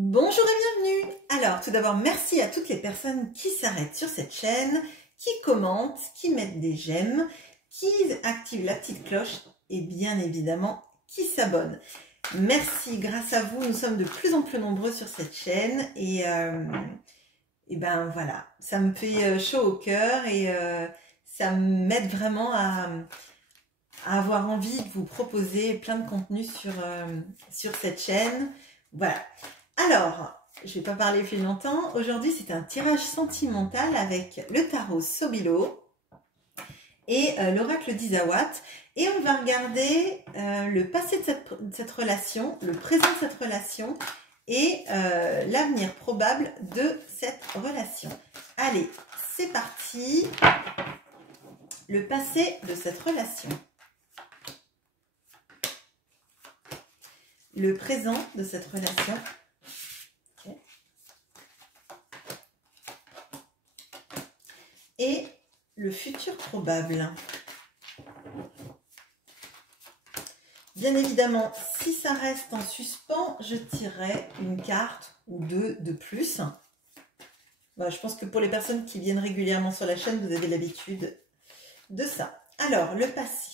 Bonjour et bienvenue. Alors, tout d'abord, merci à toutes les personnes qui s'arrêtent sur cette chaîne, qui commentent, qui mettent des j'aime, qui activent la petite cloche et bien évidemment, qui s'abonnent. Merci, grâce à vous, nous sommes de plus en plus nombreux sur cette chaîne et ben voilà, ça me fait chaud au cœur et ça m'aide vraiment à avoir envie de vous proposer plein de contenus sur cette chaîne. Voilà. Alors, je ne vais pas parler plus longtemps. Aujourd'hui, c'est un tirage sentimental avec le tarot Sobilo et l'oracle d'Isawat. Et on va regarder le passé de cette relation, le présent de cette relation et l'avenir probable de cette relation. Allez, c'est parti. Le passé de cette relation. Le présent de cette relation. Okay. Et le futur probable. Bien évidemment, si ça reste en suspens, je tirerai une carte ou deux de plus. Bah, je pense que pour les personnes qui viennent régulièrement sur la chaîne, vous avez l'habitude de ça. Alors, le passé.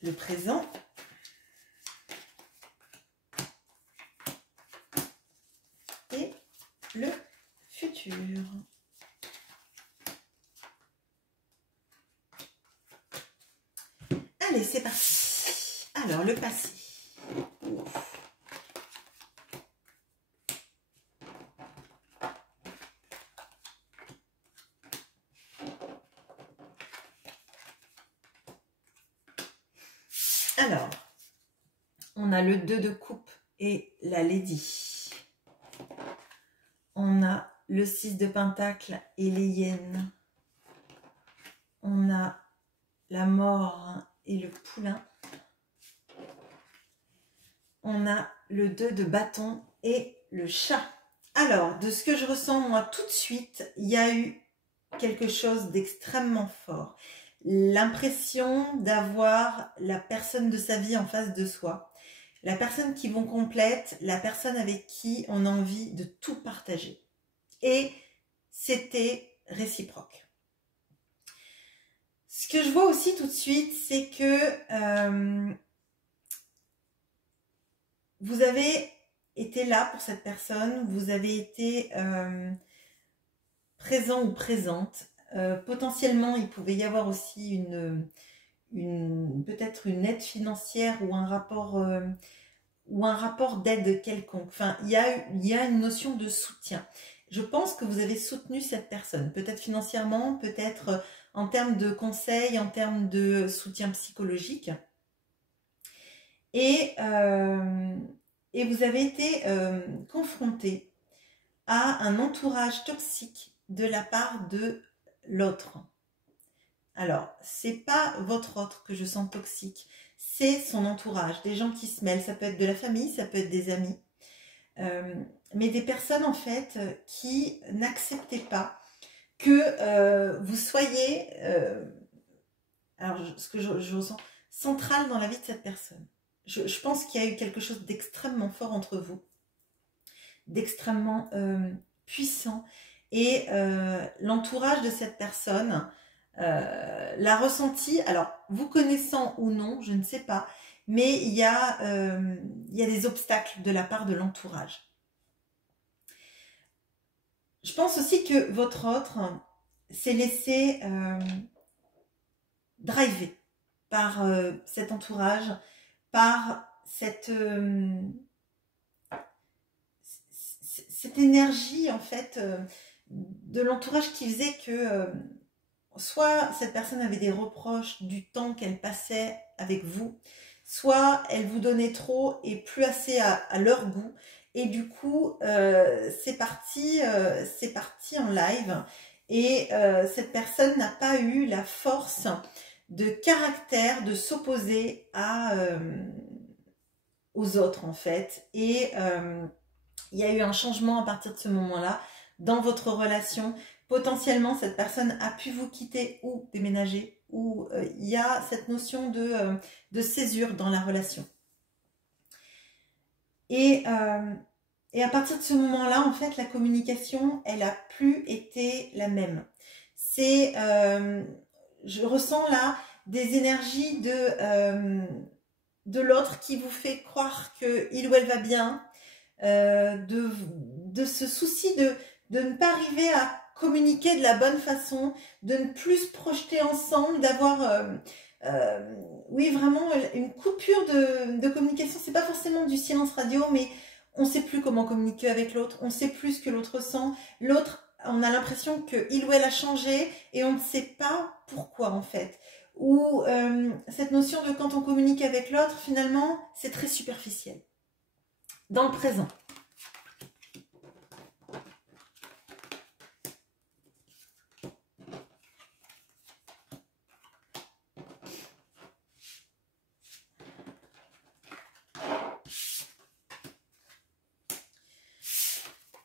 Le présent. Et le futur. Allez, c'est parti. Alors, le passé. Alors, on a le 2 de coupe et la Lady. On a le 6 de pentacle et les hyènes. On a la mort et le poulain. On a le 2 de bâton et le chat. Alors, de ce que je ressens, moi, tout de suite, il y a eu quelque chose d'extrêmement fort. L'impression d'avoir la personne de sa vie en face de soi. La personne qui vous complète, la personne avec qui on a envie de tout partager. Et c'était réciproque. Ce que je vois aussi tout de suite, c'est que vous avez été là pour cette personne, vous avez été présent ou présente. Potentiellement, il pouvait y avoir aussi peut-être une aide financière ou un rapport d'aide quelconque. Enfin, il y a une notion de soutien. Je pense que vous avez soutenu cette personne, peut-être financièrement, peut-être en termes de conseils, en termes de soutien psychologique. Et vous avez été confronté à un entourage toxique de la part de l'autre. Alors, c'est pas votre autre que je sens toxique, c'est son entourage, des gens qui se mêlent. Ça peut être de la famille, ça peut être des amis, mais des personnes en fait qui n'acceptaient pas que vous soyez, alors ce que je ressens, central dans la vie de cette personne. Je pense qu'il y a eu quelque chose d'extrêmement fort entre vous, d'extrêmement puissant. Et l'entourage de cette personne l'a ressenti, alors vous connaissant ou non, je ne sais pas, mais il y a des obstacles de la part de l'entourage. Je pense aussi que votre autre s'est laissé driver par cet entourage, par cette énergie en fait de l'entourage qui faisait que soit cette personne avait des reproches du temps qu'elle passait avec vous, soit elle vous donnait trop et plus assez à leur goût. Et du coup, c'est parti en live. Et cette personne n'a pas eu la force de caractère de s'opposer aux autres en fait. Et il y a eu un changement à partir de ce moment-là dans votre relation. Potentiellement, cette personne a pu vous quitter ou déménager. où il y a cette notion de césure dans la relation. Et à partir de ce moment-là, en fait, la communication, elle a plus été la même. C'est, je ressens là des énergies de l'autre qui vous fait croire qu'il ou elle va bien, de ce souci de ne pas arriver à communiquer de la bonne façon, de ne plus se projeter ensemble, d'avoir oui, vraiment une coupure de communication. C'est pas forcément du silence radio, mais on sait plus comment communiquer avec l'autre, on sait plus ce que l'autre sent. L'autre, on a l'impression qu'il ou elle a changé et on ne sait pas pourquoi en fait. Ou cette notion de quand on communique avec l'autre, finalement, c'est très superficiel. Dans le présent.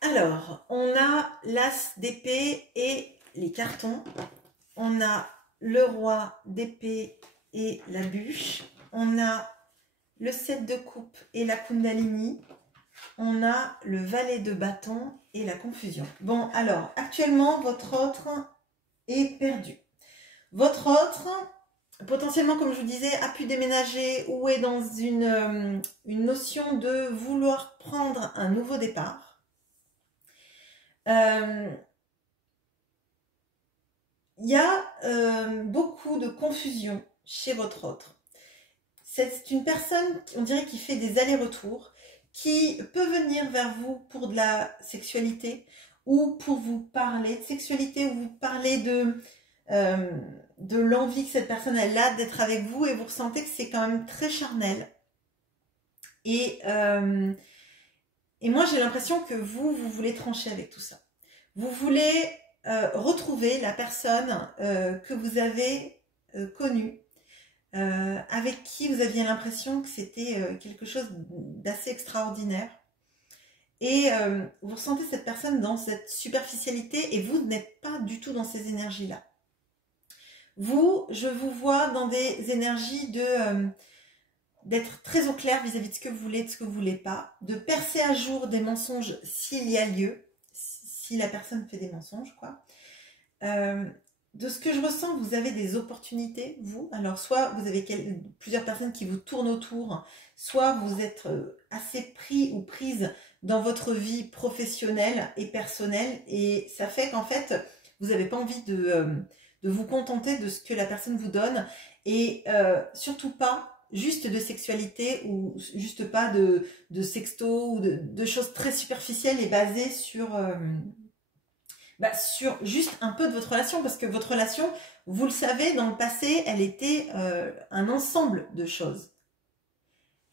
Alors, on a l'as d'épée et les cartons. On a le roi d'épée et la bûche. On a le 7 de coupe et la kundalini. On a le valet de bâton et la confusion. Bon, alors, actuellement, votre autre est perdu. Votre autre, potentiellement, comme je vous disais, a pu déménager ou est dans une notion de vouloir prendre un nouveau départ. Il y a beaucoup de confusion chez votre autre. C'est une personne, on dirait, qui fait des allers-retours, qui peut venir vers vous pour de la sexualité ou pour vous parler de sexualité ou vous parler de l'envie que cette personne elle a d'être avec vous et vous ressentez que c'est quand même très charnel. Et moi j'ai l'impression que vous voulez trancher avec tout ça. Vous voulez retrouver la personne que vous avez connue, avec qui vous aviez l'impression que c'était quelque chose d'assez extraordinaire. Et vous ressentez cette personne dans cette superficialité et vous n'êtes pas du tout dans ces énergies-là. Vous, je vous vois dans des énergies d'être très au clair vis-à-vis de ce que vous voulez, de ce que vous ne voulez pas, de percer à jour des mensonges s'il y a lieu, si la personne fait des mensonges, quoi. De ce que je ressens, vous avez des opportunités, vous. Alors, soit vous avez plusieurs personnes qui vous tournent autour, soit vous êtes assez pris ou prise dans votre vie professionnelle et personnelle. Et ça fait qu'en fait, vous n'avez pas envie de vous contenter de ce que la personne vous donne. Et surtout pas juste de sexualité ou juste pas de sexto ou de choses très superficielles et basées sur juste un peu de votre relation, parce que votre relation, vous le savez, dans le passé, elle était un ensemble de choses.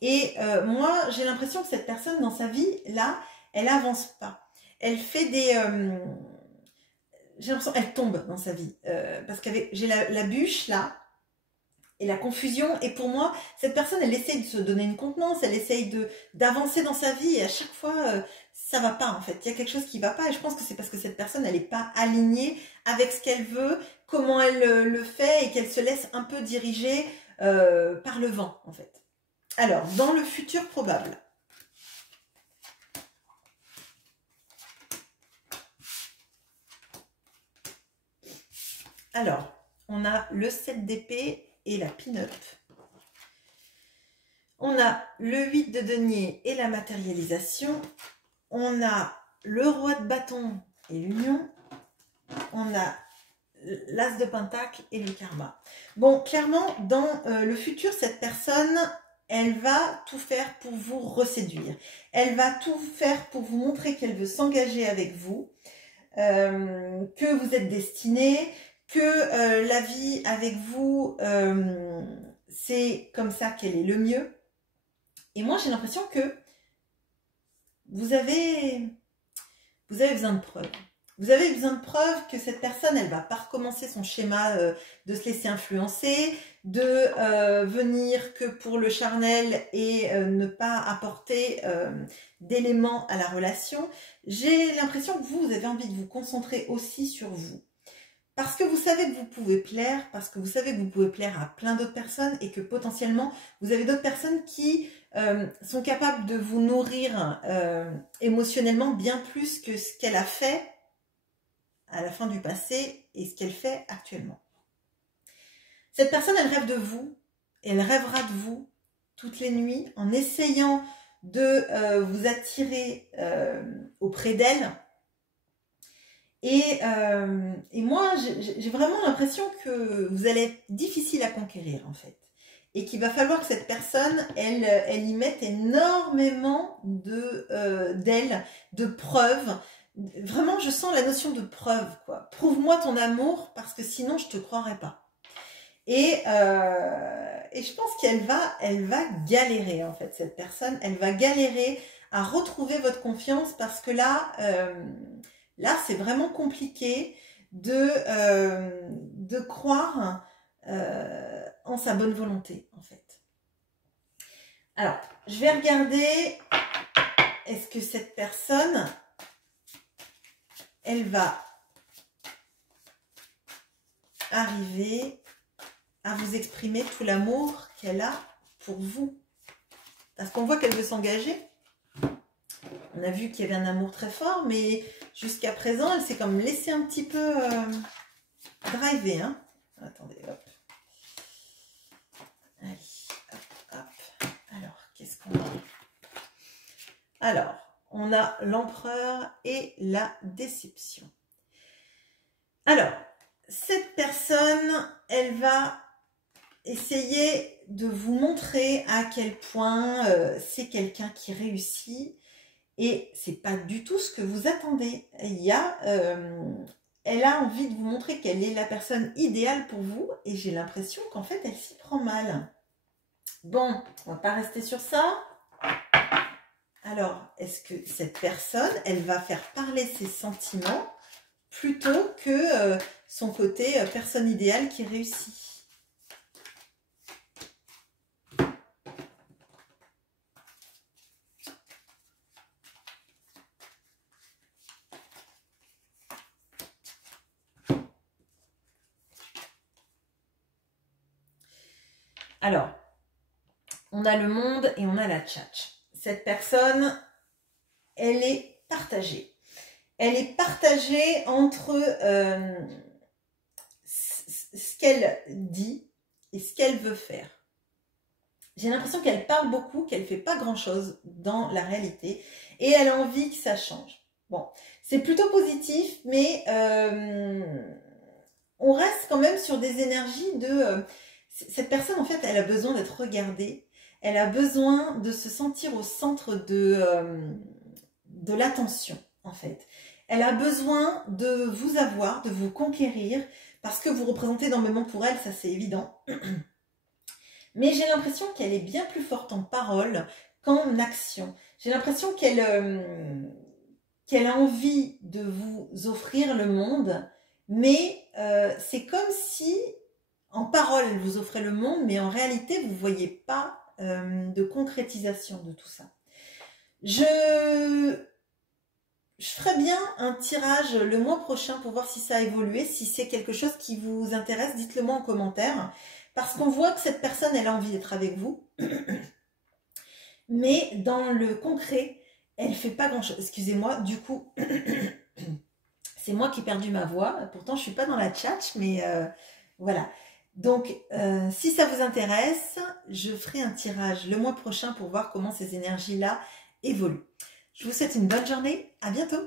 Et moi, j'ai l'impression que cette personne, dans sa vie, là, elle avance pas. Elle fait des... j'ai l'impression qu'elle tombe dans sa vie. Parce que j'ai la bûche, là, et la confusion. Et pour moi, cette personne, elle essaye de se donner une contenance, elle essaye d'avancer dans sa vie, et à chaque fois, ça va pas en fait. Il y a quelque chose qui va pas, et je pense que c'est parce que cette personne, elle n'est pas alignée avec ce qu'elle veut, comment elle le fait, et qu'elle se laisse un peu diriger par le vent en fait. Alors, dans le futur probable. Alors, on a le 7 d'épée et la pin-up. On a le 8 de denier et la matérialisation. On a le roi de bâton et l'union. On a l'as de pentacle et le karma. Bon, clairement, dans le futur, cette personne, elle va tout faire pour vous reséduire. Elle va tout faire pour vous montrer qu'elle veut s'engager avec vous, que vous êtes destiné, que la vie avec vous, c'est comme ça qu'elle est le mieux. Et moi, j'ai l'impression que vous avez besoin de preuves. Vous avez besoin de preuves que cette personne, elle va pas recommencer son schéma de se laisser influencer, de venir que pour le charnel et ne pas apporter d'éléments à la relation. J'ai l'impression que vous avez envie de vous concentrer aussi sur vous. parce que vous savez que vous pouvez plaire, parce que vous savez que vous pouvez plaire à plein d'autres personnes et que potentiellement, vous avez d'autres personnes qui sont capables de vous nourrir émotionnellement bien plus que ce qu'elle a fait à la fin du passé et ce qu'elle fait actuellement. Cette personne, elle rêve de vous, et elle rêvera de vous toutes les nuits en essayant de vous attirer auprès d'elle. Et moi, j'ai vraiment l'impression que vous allez être difficile à conquérir, en fait. Et qu'il va falloir que cette personne, elle y mette énormément d'elle, de preuves. Vraiment, je sens la notion de preuve, quoi. Prouve-moi ton amour, parce que sinon, je te croirai pas. Et je pense qu'elle va galérer, en fait, cette personne. Elle va galérer à retrouver votre confiance, parce que là, c'est vraiment compliqué de croire en sa bonne volonté, en fait. Alors, je vais regarder, est-ce que cette personne, elle va arriver à vous exprimer tout l'amour qu'elle a pour vous. Parce qu'on voit qu'elle veut s'engager. On a vu qu'il y avait un amour très fort, mais jusqu'à présent, elle s'est comme laissée un petit peu driver. Hein. Attendez, hop. Allez, hop, hop. Alors, qu'est-ce qu'on a? Alors, on a l'empereur et la déception. Alors, cette personne, elle va essayer de vous montrer à quel point c'est quelqu'un qui réussit et c'est pas du tout ce que vous attendez. Elle a envie de vous montrer qu'elle est la personne idéale pour vous et j'ai l'impression qu'en fait elle s'y prend mal. Bon, on va pas rester sur ça. Alors, est-ce que cette personne, elle va faire parler ses sentiments plutôt que son côté personne idéale qui réussit? Alors, on a le monde et on a la tchatch. Cette personne, elle est partagée. Elle est partagée entre ce qu'elle dit et ce qu'elle veut faire. J'ai l'impression qu'elle parle beaucoup, qu'elle ne fait pas grand-chose dans la réalité et elle a envie que ça change. Bon, c'est plutôt positif, mais on reste quand même sur des énergies de... cette personne, en fait, elle a besoin d'être regardée. Elle a besoin de se sentir au centre de l'attention, en fait. Elle a besoin de vous avoir, de vous conquérir, parce que vous représentez énormément pour elle, ça c'est évident. Mais j'ai l'impression qu'elle est bien plus forte en parole qu'en action. J'ai l'impression qu'elle a envie de vous offrir le monde, mais c'est comme si, en parole, elle vous offrait le monde, mais en réalité, vous ne voyez pas de concrétisation de tout ça. Je ferai bien un tirage le mois prochain pour voir si ça a évolué. Si c'est quelque chose qui vous intéresse, dites-le moi en commentaire. Parce qu'on voit que cette personne, elle a envie d'être avec vous. Mais dans le concret, elle ne fait pas grand-chose. Excusez-moi, du coup, c'est moi qui ai perdu ma voix. Pourtant, je ne suis pas dans la tchatch, mais voilà. Donc, si ça vous intéresse, je ferai un tirage le mois prochain pour voir comment ces énergies-là évoluent. Je vous souhaite une bonne journée. À bientôt.